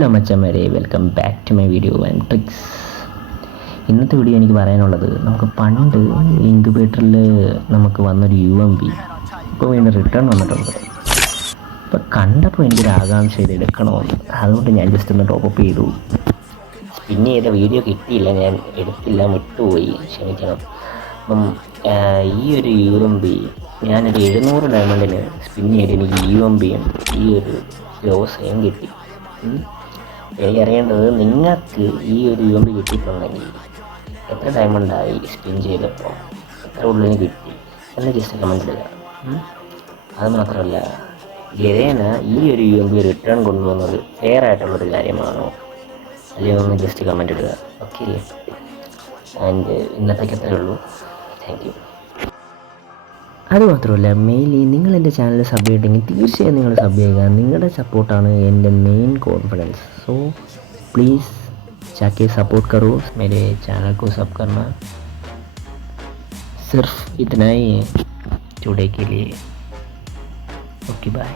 Hello മച്ചന്മാരെ, welcome back to my video and tricks. ഇന്നത്തെ video എനിക്ക് പറയാനുള്ളത്, നമുക്ക് പണ്ട് ഇൻക്യുബേറ്ററിൽ നമുക്ക് വന്നൊരു UMP ഇപ്പോൾ വീണ്ടും റിട്ടേൺ വന്നിട്ടുണ്ട്. ഇപ്പോൾ കണ്ടപ്പോൾ എനിക്കൊരു ആകാംക്ഷ ഇത് എടുക്കണമെന്ന്, അതുകൊണ്ട് ഞാൻ ജസ്റ്റ് ഒന്ന് ടോപ്പപ്പ് ചെയ്തു. സ്പിൻ ചെയ്ത വീഡിയോ കിട്ടിയില്ല, ഞാൻ എടുത്തില്ല, വിട്ടുപോയി, ക്ഷമിക്കണം. അപ്പം ഈ ഒരു UMP ഞാനൊരു 700 ഡയമണ്ടിന് സ്പിൻ ചെയ്ത് എനിക്ക് UMPയും ഈ ഒരു ഗ്ലോസയും കിട്ടി. എനിക്കറിയേണ്ടത്, നിങ്ങൾക്ക് ഈ ഒരു UMP കിട്ടിയിട്ടുണ്ടെങ്കിൽ എത്ര ഡയമണ്ടായി സ്പിൻ ചെയ്തപ്പോൾ, എത്ര ഉള്ളിന് കിട്ടി എന്ന് ജസ്റ്റ് കമൻറ്റ് ഇടുക. അത് മാത്രമല്ല, ഗരേന ഈ ഒരു UMP റിട്ടേൺ കൊണ്ടുവന്നത് ഫെയർ ആയിട്ടുള്ളൊരു കാര്യമാണോ അല്ലെങ്കിൽ ഒന്ന് ജസ്റ്റ് കമൻറ്റ് ഇടുക. ഓക്കെ, ആൻഡ് ഇന്നത്തേക്ക് അത്രയേ ഉള്ളൂ. Thank you. അതുമാത്രമല്ല, മെയിൻലി നിങ്ങൾ എൻ്റെ ചാനൽ സബ് ചെയ്തിട്ടെങ്കിൽ തീർച്ചയായും നിങ്ങൾ സബ് ചെയ്യുക. നിങ്ങളുടെ സപ്പോർട്ടാണ് എൻ്റെ മെയിൻ കോൺഫിഡൻസ്. सो प्लीज़ जाके सपोर्ट करो, मेरे चैनल को सब करना. सिर्फ इतना ही है टुडे के लिए. Okay, bye.